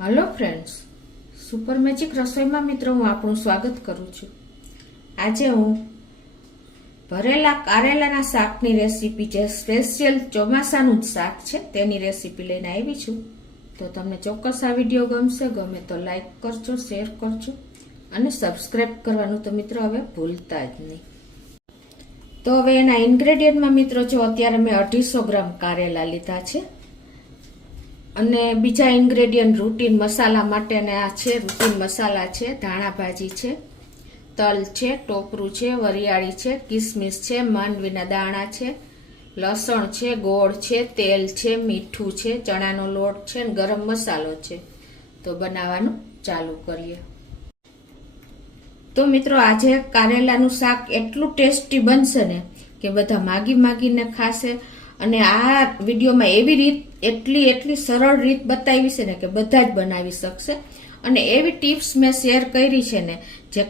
Hello friends, super magic रसोई में मित्रों हूँ आपनु स्वागत करूँ छूं। आज हूँ भरेला कारेलाना शाकनी रेसिपी जे स्पेशियल ચોમાસાનું શાક છે તેની રેસિપી લઈને આવી છું। તો તમને ચોક્કસ આ વિડિયો ગમે તો લાઈક કરજો, શેર કરજો અને સબસ્ક્રાઇબ કરવાનું તો મિત્રો હવે ભૂલતા જ નહીં। તો હવે એના ઇન્ગ્રેડિયન્ટમાં મિત્રો જો અત્યારે મેં 250 ગ્રામ કારેલા લીધા છે અને બીજા ઇન્ગ્રેડિયન્ટ રૂટીન મસાલા માટેને આ છે। રૂટીન મસાલા છે, ધાણા ભાજી છે, તલ છે, ટોપરું છે, વરિયાળી છે, કિસમિસ છે, માંડવીના દાણા છે, લસણ છે, ગોળ છે, તેલ છે, મીઠું છે, ચણાનો લોટ છે અને ગરમ મસાલો છે। તો બનાવવાનું ચાલુ કરીએ। તો મિત્રો આજે કારેલાનું શાક એટલું ટેસ્ટી બનશે ને કે બધા માગી માગીને ખાશે। અને આ વિડીયોમાં એવી રીત એટલી સરળ રીત બતાવી છે ને કે બધા જ બનાવી શકશે। અને એવી ટિપ્સ મેં શેર કરી છે ને જે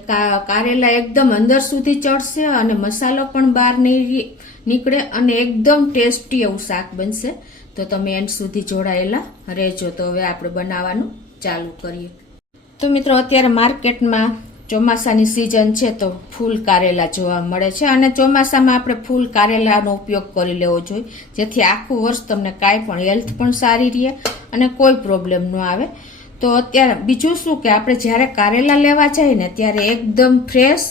કારેલા એકદમ અંદર સુધી ચડશે અને મસાલો પણ બહાર નહીં નીકળે અને એકદમ ટેસ્ટી એવું શાક બનશે। તો તમે એન્ડ સુધી જોડાયેલા રહેજો। તો હવે આપણે બનાવવાનું ચાલુ કરીએ। તો મિત્રો અત્યારે માર્કેટમાં ચોમાસાની સીઝન છે તો ફૂલ કારેલા જોવા મળે છે અને ચોમાસામાં આપણે ફૂલ કારેલાનો ઉપયોગ કરી લેવો જોઈએ જેથી આખું વર્ષ તમને કાંઈ પણ હેલ્થ પણ સારી રહે અને કોઈ પ્રોબ્લેમ ન આવે। તો અત્યારે બીજું શું કે આપણે જ્યારે કારેલા લેવા જઈએ ને ત્યારે એકદમ ફ્રેશ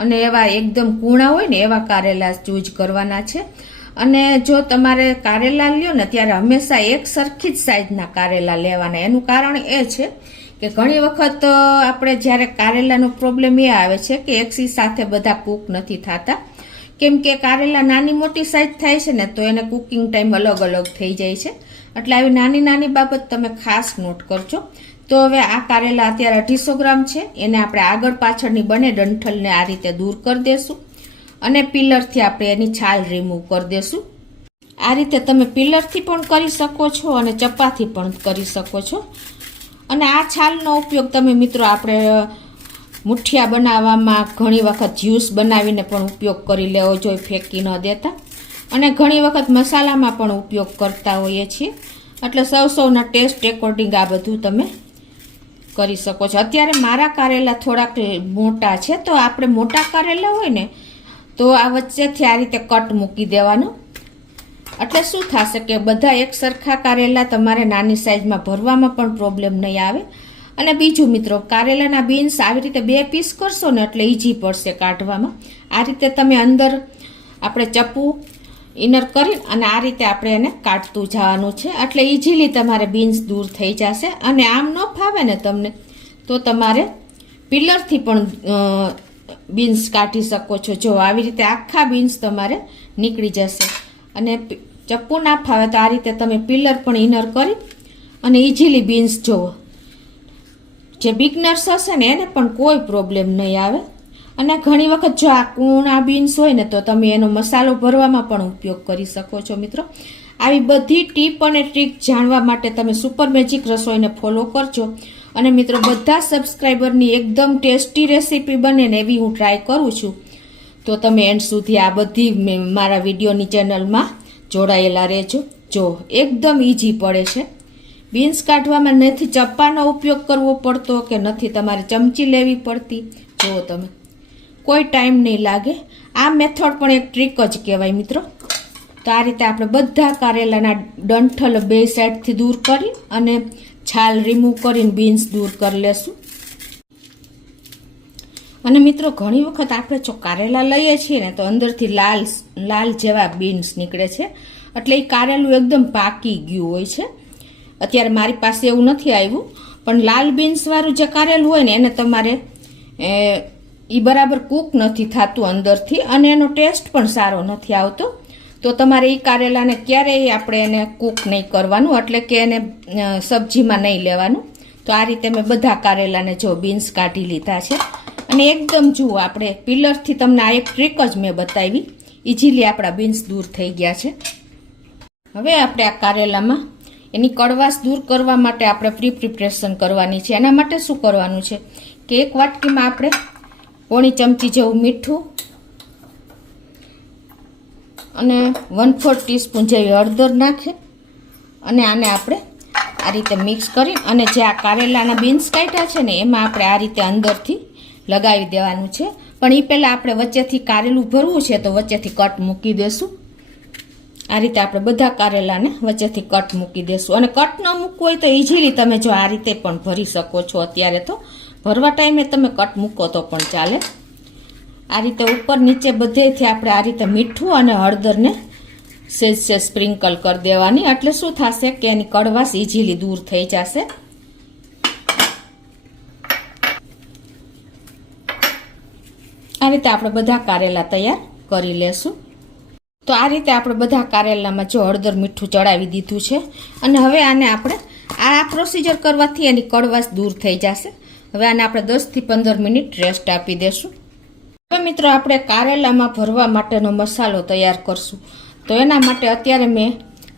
અને એવા એકદમ કૂણા હોય ને એવા કારેલા ચૂઝ કરવાના છે। અને જો તમારે કારેલા લ્યો ને ત્યારે હંમેશા એક સરખી જ સાઈઝના કારેલા લેવાના। એનું કારણ એ છે કે ઘણી વખત આપણે જ્યારે કારેલાનો પ્રોબ્લેમ એ આવે છે કે એકસી સાથે બધા કૂક નથી થતા, કેમ કે કારેલા નાની મોટી સાઈઝ થાય છે ને તો એને કુકિંગ ટાઈમ અલગ અલગ થઈ જાય છે। એટલે આવી નાની બાબત તમે ખાસ નોટ કરજો। તો હવે આ કારેલા અત્યારે 250 ગ્રામ છે, એને આપણે આગળ પાછળની બંને ડંઠલને આ રીતે દૂર કરી દેશું અને પિલરથી આપણે એની છાલ રિમૂવ કરી દેશું। આ રીતે તમે પિલરથી પણ કરી શકો છો અને ચપ્પાથી પણ કરી શકો છો। અને આ છાલનો ઉપયોગ તમે મિત્રો આપણે મુઠિયા બનાવવામાં ઘણી વખત જ્યુસ બનાવીને પણ ઉપયોગ કરી લેવો જોઈએ, ફેંકી ન દેતા। અને ઘણી વખત મસાલામાં પણ ઉપયોગ કરતા હોઈએ છીએ। એટલે સૌના ટેસ્ટ એકોર્ડિંગ આ બધું તમે કરી શકો છો। અત્યારે મારા કારેલા થોડાક મોટા છે તો આપણે મોટા કારેલા હોય ને તો આ વચ્ચેથી આ રીતે કટ મૂકી દેવાનો। એટલે શું થશે કે બધા એક સરખા કારેલા તમારે નાની સાઈઝમાં ભરવામાં પણ પ્રોબ્લેમ નહીં આવે। અને બીજું મિત્રો, કારેલાના બીન્સ આવી રીતે 2 પીસ કરશો ને એટલે ઈઝી પડશે કાઢવામાં। આ રીતે તમે અંદર આપણે ચપ્પુ ઇનર કરી અને આ રીતે આપણે એને કાઢતું જવાનું છે એટલે ઈઝીલી તમારે બીન્સ દૂર થઈ જશે। અને આમ ન ફાવે ને તમને તો તમારે પિલરથી પણ બીન્સ કાઢી શકો છો। જો આવી રીતે આખા બીન્સ તમારે નીકળી જશે। અને ચપ્પુ ના ફાવે તો આ રીતે તમે પિલર પણ ઇનર કરી અને ઈઝીલી બીન્સ જોવો। જે બિગનર્સ હશે ને એને પણ કોઈ પ્રોબ્લેમ નહીં આવે। અને ઘણી વખત જો આ કૂણા બીન્સ હોય ને તો તમે એનો મસાલો ભરવામાં પણ ઉપયોગ કરી શકો છો। મિત્રો આવી બધી ટીપ અને ટ્રીક જાણવા માટે તમે સુપર મેજિક રસોઈને ફોલો કરજો। અને મિત્રો બધા સબસ્ક્રાઈબરની એકદમ ટેસ્ટી રેસીપી બને ને એવી હું ટ્રાય કરું છું। તો તમે એન્ડ સુધી આ બધી મારા વિડીયોની ચેનલમાં જોડાયેલા રહેજો। જો એકદમ ઈઝી પડે છે, બીન્સ કાઢવામાં નથી ચપ્પાનો ઉપયોગ કરવો પડતો કે નથી તમારે ચમચી લેવી પડતી। જો તમે કોઈ ટાઈમ નહીં લાગે। આ મેથડ પણ એક ટ્રીક જ કહેવાય મિત્રો। તો આ રીતે આપણે બધા કારેલાના ડંઠલ 2 સાઈડથી દૂર કરી અને છાલ રિમૂવ કરીને બીન્સ દૂર કરી લેશું। અને મિત્રો ઘણી વખત આપણે જો કારેલા લઈએ છીએ ને તો અંદરથી લાલ જેવા બીન્સ નીકળે છે એટલે એ કારેલું એકદમ પાકી ગયું હોય છે। અત્યારે મારી પાસે એવું નથી આવ્યું, પણ લાલ બીન્સ વાળું જે કારેલું હોય ને એને તમારે એ બરાબર કૂક નથી થતું અંદરથી અને એનો ટેસ્ટ પણ સારો નથી આવતો। તો તમારે એ કારેલાને ક્યારેય આપણે એને કૂક નહીં કરવાનું, એટલે કે એને સબ્જીમાં નહીં લેવાનું। તો આ રીતે મેં બધા કારેલાને જો બીન્સ કાઢી લીધા છે અને એકદમ જુઓ આપણે પિલરથી તમને આ એક ટ્રીક જ મેં બતાવી, ઇઝીલી આપણા બીન્સ દૂર થઈ ગયા છે। હવે આપણે આ કારેલામાં એની કડવાશ દૂર કરવા માટે આપણે પ્રિપરેશન કરવાની છે। એના માટે શું કરવાનું છે કે એક વાટકીમાં આપણે પોણી ચમચી જેવું મીઠું અને 1/4 ટીસ્પૂન જેવી હળદર નાખે અને આને આપણે આ રીતે મિક્સ કરી અને જે આ કારેલાના બીન્સ કાઢ્યા છે ને એમાં આપણે આ રીતે અંદરથી લગાવી દેવાનું છે. પણ એ પહેલાં આપણે વચ્ચેથી કારેલું ભરવું છે તો વચ્ચેથી કટ મૂકી દેશું. આ રીતે આપણે બધા કારેલાને વચ્ચેથી કટ મૂકી દેશું. અને કટ ન મૂકવું હોય તો ઇઝીલી તમે જો આ રીતે પણ ભરી શકો છો. અત્યારે તો ભરવા ટાઈમે તમે કટ મૂકો તો પણ ચાલે. આ રીતે ઉપર નીચે બધેથી આપણે આ રીતે મીઠું અને હળદરને સેજ સ્પ્રિંકલ કરી દેવાની. એટલે શું થશે કે એની કડવાશ ઇઝીલી દૂર થઈ જશે. આ રીતે આપણે બધા કારેલા તૈયાર કરી લેશું. તો આ રીતે આપણે બધા કારેલામાં જો હળદર મીઠું ચડાવી દીધું છે. અને હવે આને આપણે આ પ્રોસીજર કરવાથી એની કડવાશ દૂર થઈ જશે. હવે આને આપણે 10 થી 15 મિનિટ રેસ્ટ આપી દેશું. હવે મિત્રો આપણે કારેલામાં ભરવા માટેનો મસાલો તૈયાર કરશું. તો એના માટે અત્યારે મેં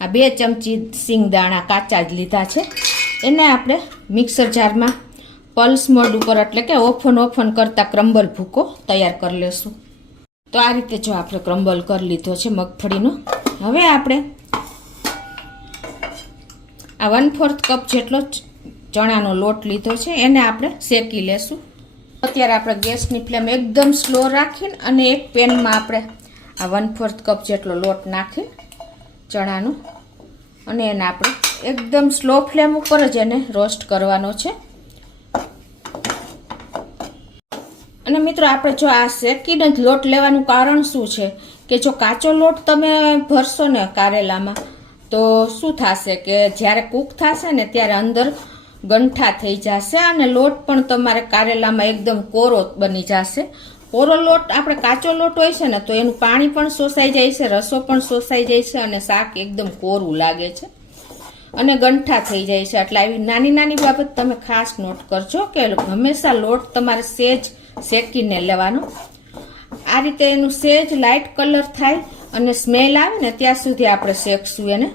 આ 2 ચમચી સિંગદાણા કાચા જ લીધા છે. એને આપણે મિક્સર જારમાં પલ્સ મોડ ઉપર એટલે કે ઓફન કરતા ક્રમ્બલ ભૂકો તૈયાર કરી લેશું. તો આ રીતે જો આપણે ક્રમ્બલ કરી લીધો છે મગફળીનો. હવે આપણે આ 1/4 કપ જેટલો ચણાનો લોટ લીધો છે એને આપણે શેકી લેશું. અત્યારે આપણે ગેસની ફ્લેમ એકદમ સ્લો રાખીને અને એક પેનમાં આપણે આ 1/4 કપ જેટલો લોટ નાખી ચણાનો અને એને આપણે એકદમ સ્લો ફ્લેમ ઉપર જ એને રોસ્ટ કરવાનો છે. અને મિત્રો આપણે જો આ શેકીને જ લોટ લેવાનું કારણ શું છે કે જો કાચો લોટ તમે ભરશો ને કારેલામાં તો શું થશે કે જ્યારે કૂક થશે ને ત્યારે અંદર ગંઠા થઈ જશે અને લોટ પણ તમારે કારેલામાં એકદમ કોરો બની જશે. કોરો લોટ આપણે કાચો લોટ હોય છે ને તો એનું પાણી પણ શોષાઈ જાય છે, રસો પણ શોષાઈ જાય છે અને શાક એકદમ કોરું લાગે છે અને ગંઠા થઈ જાય છે. એટલે આવી નાની નાની બાબત તમે ખાસ નોટ કરજો કે હંમેશા લોટ તમારે સેજ શેકીને લેવાનો. આ રીતે એનું સેજ લાઇટ કલર થાય અને સ્મેલ આવે ને ત્યાં સુધી આપણે શેકશું એને.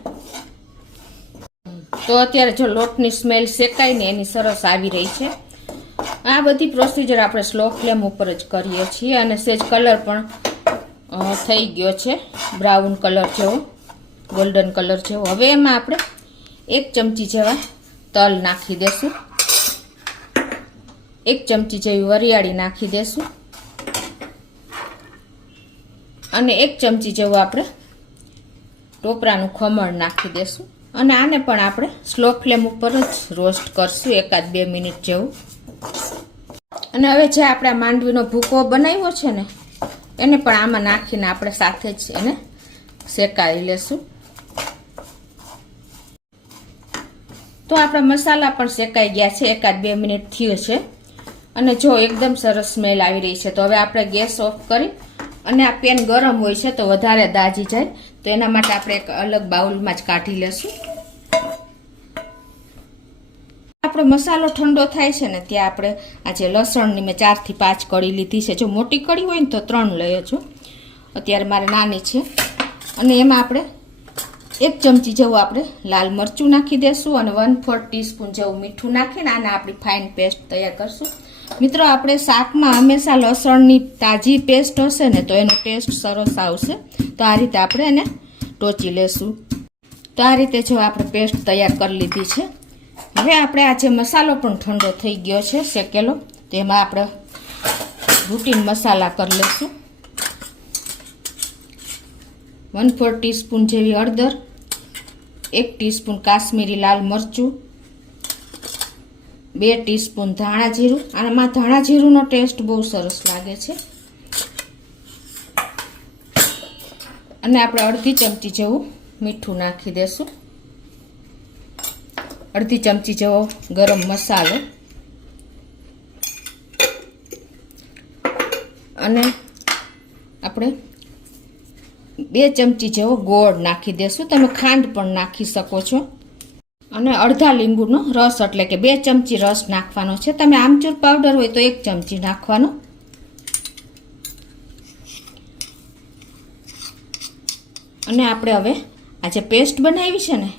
તો અત્યારે જો લોટની સ્મેલ શેકાઈને એની સરસ આવી રહી છે. આ બધી પ્રોસીજર આપણે સ્લો ફ્લેમ ઉપર જ કરીએ છીએ અને સેજ કલર પણ થઈ ગયો છે બ્રાઉન કલર જેવો, ગોલ્ડન કલર જેવો. હવે એમાં આપણે 1 ચમચી જેવા તલ નાખી દેશું, 1 ચમચી જેવી વરિયાળી નાખી દેશું અને 1 ચમચી જેવું આપણે ટોપરાનું ખમણ નાખી દેશું. અને આને પણ આપણે સ્લો ફ્લેમ ઉપર જ રોસ્ટ કરશું 1-2 મિનિટ જેવું. અને હવે જે આપણે માંડવીનો ભૂકો બનાવ્યો છે ને એને પણ આમાં નાખીને આપણે સાથે જ એને શેકાઈ લેશું. તો આપણા મસાલા પણ શેકાઈ ગયા છે, 1-2 મિનિટ થયો છે અને જો એકદમ સરસ સ્મેલ આવી રહી છે. તો હવે આપણે ગેસ ઓફ કરી અને આ પેન ગરમ હોય છે તો વધારે દાજી જાય તો એના માટે આપણે એક અલગ બાઉલમાં જ કાઢી લેશું. આપણો મસાલો ઠંડો થાય છે ને ત્યાં આપણે આજે લસણની મેં 4 થી 5 કળી લીધી છે. જો મોટી કળી હોય ને તો 3 લેજો, અત્યારે મારે નાની છે. અને એમાં આપણે 1 ચમચી જેવું આપણે લાલ મરચું નાખી દેશું અને 1/4 ટીસ્પૂન જેવું મીઠું નાખીને આને આપણી ફાઇન પેસ્ટ તૈયાર કરશું. મિત્રો આપણે શાકમાં હંમેશા લસણની તાજી પેસ્ટ હશે ને તો એનો ટેસ્ટ સરસ આવશે. તો આ રીતે આપણે એને ટોચી લેશું. તો આ રીતે જો આપણે પેસ્ટ તૈયાર કરી લીધી છે. હવે આપણે આ જે મસાલો પણ ઠંડો થઈ ગયો છે શેકેલો, તેમાં આપણે રૂટીન મસાલા કરી લઈશું. 1/4 ટીસ્પૂન જેવી હળદર, 1 ટીસ્પૂન કાશ્મીરી લાલ મરચું, 2 ટીસ્પૂન ધાણા જીરું. આમાં ધાણા જીરુંનો ટેસ્ટ બહુ સરસ લાગે છે. અને આપણે અડધી ચમચી જેવું મીઠું નાખી દેશું, અડધી ચમચી જેવો ગરમ મસાલો અને આપણે 2 ચમચી જેવો ગોળ નાખી દેશું. તમે ખાંડ પણ નાખી શકો છો. અને અડધા લીંબુનો રસ એટલે કે 2 ચમચી રસ નાખવાનો છે. તમે આમચૂર પાવડર હોય તો 1 ચમચી નાખવાનો. અને આપણે હવે આ જે પેસ્ટ બનાવી છે ને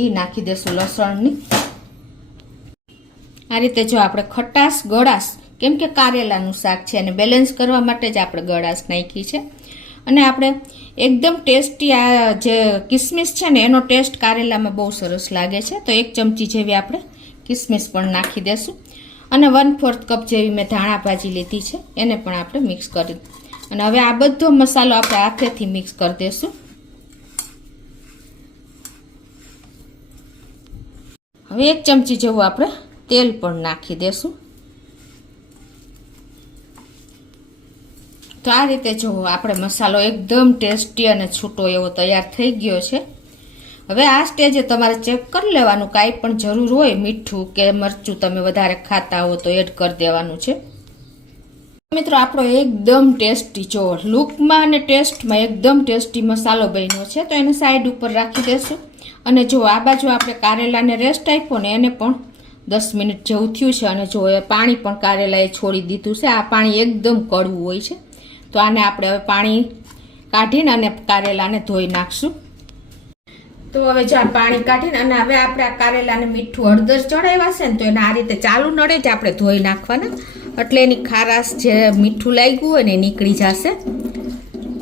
એ નાખી દેશું લસણની. આ રીતે જો આપણે ખટાશ ગળાશ, કેમ કે કારેલાનું શાક છે અને બેલેન્સ કરવા માટે જ આપણે ગળાશ નાખી છે. અને આપણે એકદમ ટેસ્ટી આ જે કિસમિસ છે ને એનો ટેસ્ટ કારેલામાં બહુ સરસ લાગે છે. તો 1 ચમચી જેવી આપણે કિસમિસ પણ નાખી દેશું અને 1/4 કપ જેવી મેં ધાણા ભાજી લીધી છે એને પણ આપણે મિક્સ કરી. અને હવે આ બધો મસાલો આપણે હાથેથી મિક્સ કરી દેશું. હવે 1 ચમચી જેવું આપણે તેલ પણ નાખી દેશું. તો આ રીતે જો આપણે મસાલો એકદમ ટેસ્ટી અને છૂટો એવો તૈયાર થઈ ગયો છે. હવે આ સ્ટેજે તમારે ચેક કરી લેવાનું, કાંઈ પણ જરૂર હોય મીઠું કે મરચું તમે વધારે ખાતા હો તો એડ કરી દેવાનું છે. મિત્રો આપણો એકદમ ટેસ્ટી જો લુકમાં અને ટેસ્ટમાં એકદમ ટેસ્ટી મસાલો બન્યો છે. તો એને સાઈડ ઉપર રાખી દેશું. અને જો આ બાજુ આપણે કારેલાને રેસ્ટ આપ્યો ને એને પણ 10 મિનિટ જેવું થયું છે. અને જો એ પાણી પણ કારેલાએ છોડી દીધું છે. આ પાણી એકદમ કડવું હોય છે. તો આને આપણે હવે પાણી કાઢીને અને કારેલાને ધોઈ નાખશું. તો હવે જો પાણી કાઢીને અને હવે આપણે આ કારેલાને મીઠું હળદર ચડાવ્યા છે ને તો એને આ રીતે ચાલુ નળે જ આપણે ધોઈ નાખવાના, એટલે એની ખારાશ જે મીઠું લાગ્યું હોય ને એ નીકળી જશે.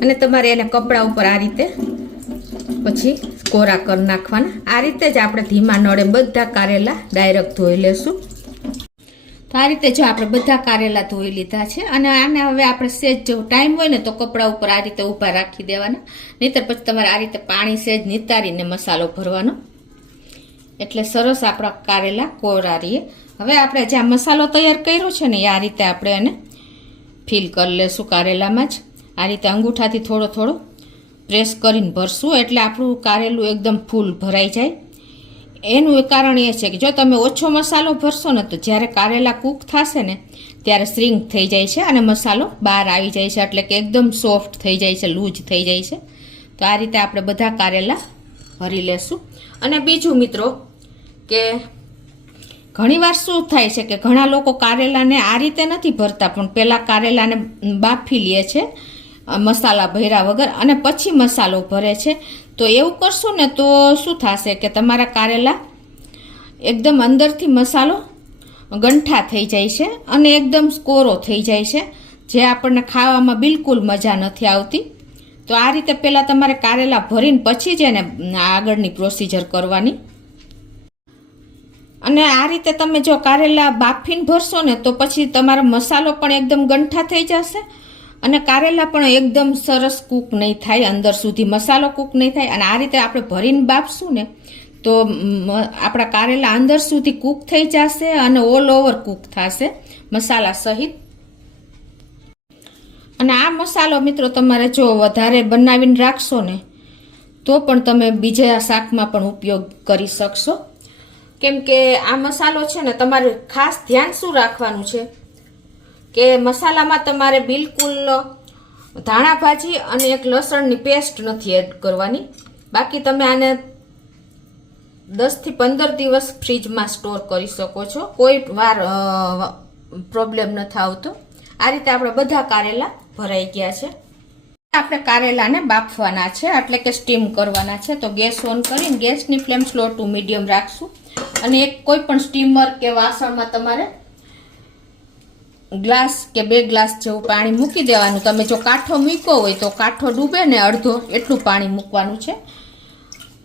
અને તમારે એને કપડા ઉપર આ રીતે પછી કોરા કરી નાખવાના. આ રીતે જ આપણે ધીમા નળે બધા કારેલા ડાયરેક્ટ ધોઈ લેશું. તો આ રીતે જો આપણે બધા કારેલા ધોઈ લીધા છે. અને આને હવે આપણે સેજ જેવો ટાઈમ હોય ને તો કપડા ઉપર આ રીતે ઊભા રાખી દેવાના, નહીંતર પછી તમારે આ રીતે પાણી સેજ નિતારીને મસાલો ભરવાનો, એટલે સરસ આપણા કારેલા કોરા રહીએ. હવે આપણે જે મસાલો તૈયાર કર્યો છે ને એ આ રીતે આપણે એને ફિલ કરી લેશું કારેલામાં જ. આ રીતે અંગૂઠાથી થોડો થોડો પ્રેસ કરીને ભરશું એટલે આપણું કારેલું એકદમ ફૂલ ભરાઈ જાય. એનું કારણ એ છે કે જો તમે ઓછો મસાલો ભરશો ને તો જ્યારે કારેલા કૂક થશે ને ત્યારે શ્રિંક થઈ જાય છે અને મસાલો બહાર આવી જાય છે, એટલે કે એકદમ સોફ્ટ થઈ જાય છે, લૂજ થઈ જાય છે. તો આ રીતે આપણે બધા કારેલા ભરી લેશું. અને બીજું મિત્રો કે ઘણીવાર શું થાય છે કે ઘણા લોકો કારેલાને આ રીતે નથી ભરતા, પણ પહેલાં કારેલાને બાફી લે છે મસાલા ભર્યા વગર અને પછી મસાલો ભરે છે. તો એવું કરશો ને તો શું થશે કે તમારા કારેલા એકદમ અંદરથી મસાલો ગંઠા થઈ જાય છે અને એકદમ કોરો થઈ જાય છે, જે આપણને ખાવામાં બિલકુલ મજા નથી આવતી. તો આ રીતે પહેલાં તમારે કારેલા ભરીને પછી જ એને આગળની પ્રોસિજર કરવાની. અને આ રીતે તમે જો કારેલા બાફીને ભરશો ને તો પછી તમારો મસાલો પણ એકદમ ગંઠા થઈ જશે અને કારેલા પણ એકદમ સરસ કૂક નહીં થાય, અંદર સુધી મસાલો કૂક નહીં થાય. અને આ રીતે આપણે ભરીને બાફશું ને તો આપણા કારેલા અંદર સુધી કૂક થઈ જશે અને ઓલ ઓવર કૂક થશે મસાલા સહિત. અને આ મસાલો મિત્રો તમારે જો વધારે બનાવીને રાખશો ને તો પણ તમે બીજા શાકમાં પણ ઉપયોગ કરી શકશો. કેમ કે આ મસાલો છે ને તમારે ખાસ ધ્યાન શું રાખવાનું છે કે મસાલામાં તમારે બિલકુલ ધાણા ભાજી અને એક લસણની પેસ્ટ નથી એડ કરવાની. બાકી તમે આને 10 થી 15 દિવસ ફ્રીજમાં સ્ટોર કરી શકો છો, કોઈ વાર પ્રોબ્લેમ નથી આવતો. આ રીતે આપણે બધા કારેલા ભરાઈ ગયા છે. આપણે કારેલાને બાફવાના છે એટલે કે સ્ટીમ કરવાના છે. તો ગેસ ઓન કરીને ગેસની ફ્લેમ સ્લો ટુ મીડિયમ રાખશું અને એક કોઈ પણ સ્ટીમર કે વાસણમાં તમારે ગ્લાસ કે 2 ગ્લાસ જેવું પાણી મૂકી દેવાનું. તમે જો કાંઠો મૂક્યો હોય તો કાંઠો ડૂબે ને અડધો એટલું પાણી મૂકવાનું છે.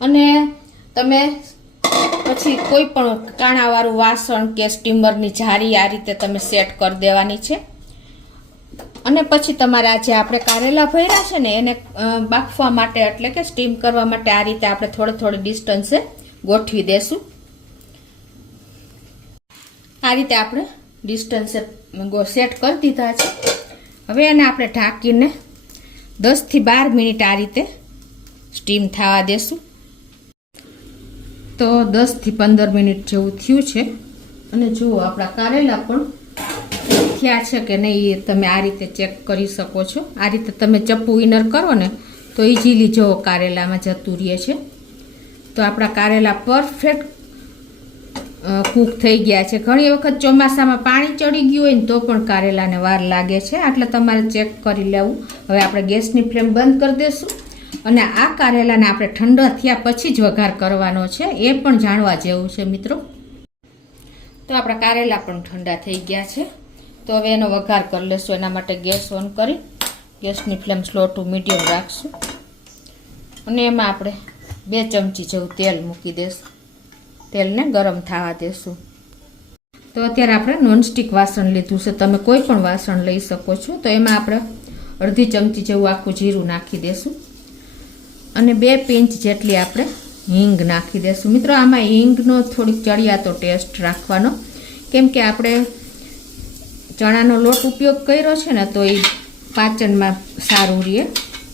અને તમે પછી કોઈ પણ કાણાવાળું વાસણ કે સ્ટીમરની જારી આ રીતે તમે સેટ કરી દેવાની છે. અને પછી તમારે આ જે આપણે કારેલા ભર્યા છે ને એને બાફવા માટે એટલે કે સ્ટીમ કરવા માટે આ રીતે આપણે થોડે ડિસ્ટન્સે ગોઠવી દેશું. આ રીતે આપણે ડિસ્ટન્સે સેટ કરી દીધા છે. હવે એને આપણે ઢાંકીને 10 થી 12 મિનિટ આ રીતે સ્ટીમ થવા દેશું. તો 10 થી 15 મિનિટ જેવું થયું છે અને જુઓ આપણા કારેલા પણ થયા છે કે નહીં તમે આ રીતે ચેક કરી શકો છો. આ રીતે તમે ચપ્પુ ઇનર કરો ને તો ઇઝીલી જો કારેલામાં જતું રહે છે. તો આપણા કારેલા પરફેક્ટ કૂક થઈ ગયા છે. ઘણી વખત ચોમાસામાં પાણી ચડી ગયું હોય ને તો પણ કારેલાને વાર લાગે છે, એટલે તમારે ચેક કરી લેવું. હવે આપણે ગેસની ફ્લેમ બંધ કરી દઈશું અને આ કારેલાને આપણે ઠંડા થયા પછી જ વઘાર કરવાનો છે, એ પણ જાણવા જેવું છે મિત્રો. તો આપણા કારેલા પણ ઠંડા થઈ ગયા છે. તો હવે એનો વઘાર કરી લેશું. એના માટે ગેસ ઓન કરી ગેસની ફ્લેમ સ્લો ટુ મીડિયમ રાખશું અને એમાં આપણે 2 ચમચી જેવું તેલ મૂકી દઈશું. તેલને ગરમ થવા દેશું. તો અત્યારે આપણે નોનસ્ટિક વાસણ લીધું છે, તમે કોઈ પણ વાસણ લઈ શકો છો. તો એમાં આપણે અડધી ચમચી જેવું આખું જીરું નાખી દઈશું અને 2 પિંચ જેટલી આપણે હિંગ નાખી દઈશું. મિત્રો આમાં હિંગનો થોડીક ચડિયાતો ટેસ્ટ રાખવાનો, કેમ કે આપણે ચણાનો લોટ ઉપયોગ કર્યો છે ને, તો એ પાચનમાં સારું રહે.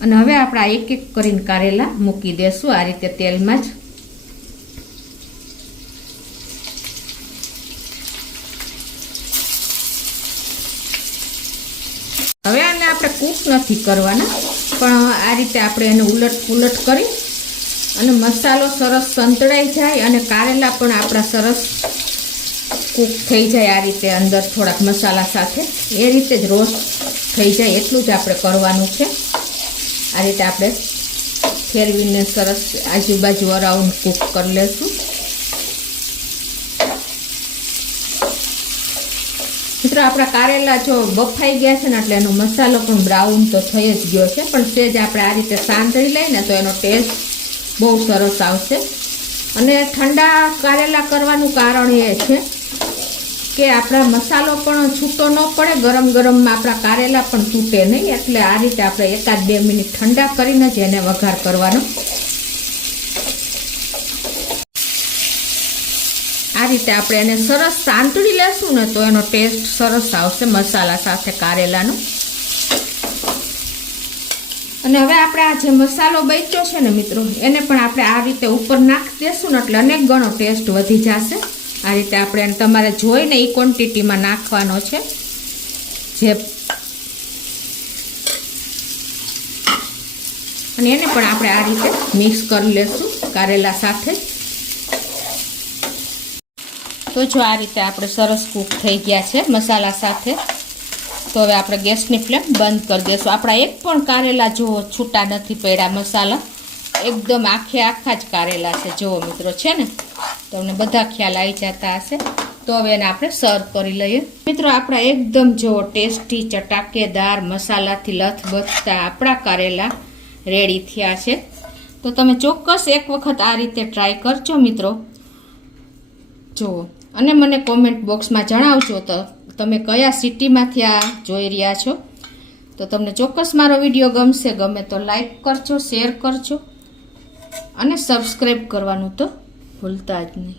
અને હવે આપણે આ એક એક કરીને કારેલા મૂકી દેશું આ રીતે તેલમાં જ. હવે આને આપણે કૂક નથી કરવાના, પણ આ રીતે આપણે એને ઉલટ પુલટ કરી અને મસાલો સરસ સંતળાઈ જાય અને કારેલા પણ આપણા સરસ કૂક થઈ જાય. આ રીતે અંદર થોડાક મસાલા સાથે એ રીતે જ રોસ્ટ થઈ જાય એટલું જ આપણે કરવાનું છે. આ રીતે આપણે ફેરવીને સરસ આજુબાજુ અરાઉન્ડ કૂક કરી લેશું. મિત્રો આપણા કારેલા જો બફાઈ ગયા છે ને, એટલે એનો મસાલો પણ બ્રાઉન તો થઈ જ ગયો છે, પણ સેજ આપણે આ રીતે સાંતળી લઈને તો એનો ટેસ્ટ બહુ સરસ આવશે. અને ઠંડા કારેલા કરવાનું કારણ એ છે કે આપણા મસાલો પણ છૂટો ન પડે, ગરમ ગરમમાં આપણા કારેલા પણ તૂટે નહીં. એટલે આ રીતે આપણે 1-2 મિનિટ ઠંડા કરીને જ એને વઘાર કરવાનો. આ રીતે આપણે એને સરસ સાંતળી લેશું ને, તો એનો ટેસ્ટ સરસ આવશે મસાલા સાથે કારેલાનો. અને હવે આપણે આ જે મસાલો બચ્યો છે ને મિત્રો, એને પણ આપણે આ રીતે ઉપર નાખી દેશું ને, એટલે અનેક ગણો ટેસ્ટ વધી જશે. આ રીતે આપણે તમારે જોઈને એ ક્વોન્ટિટીમાં નાખવાનો છે. અને એને પણ આપણે આ રીતે મિક્સ કરી લેશું કારેલા સાથે. તો જો આ રીતે આપણે સરસ કૂક થઈ ગયા છે મસાલા સાથે. તો હવે આપણે ગેસની ફ્લેમ બંધ કરી દઈશું. આપણા એક પણ કારેલા જો છૂટા નથી પડ્યા, મસાલા એકદમ આખા જ કારેલા છે. જુઓ મિત્રો, છે ને, તમને બધા ખ્યાલ આવી જતા હશે. તો હવે એને આપણે સર્વ કરી લઈએ. મિત્રો આપણા એકદમ જો ટેસ્ટી ચટાકેદાર મસાલાથી લથબથતા આપણા કારેલા રેડી થયા છે. તો તમે ચોક્કસ એક વખત આ રીતે ટ્રાય કરજો મિત્રો. જુઓ, અને મને કોમેન્ટ બોક્સમાં જણાવજો તો તમે કયા સિટીમાંથી આ જોઈ રહ્યા છો. તો તમને ચોક્કસ મારો વિડીયો ગમે તો લાઈક કરજો, શેર કરજો અને સબસ્ક્રાઈબ કરવાનું તો ભૂલતા જ નહીં.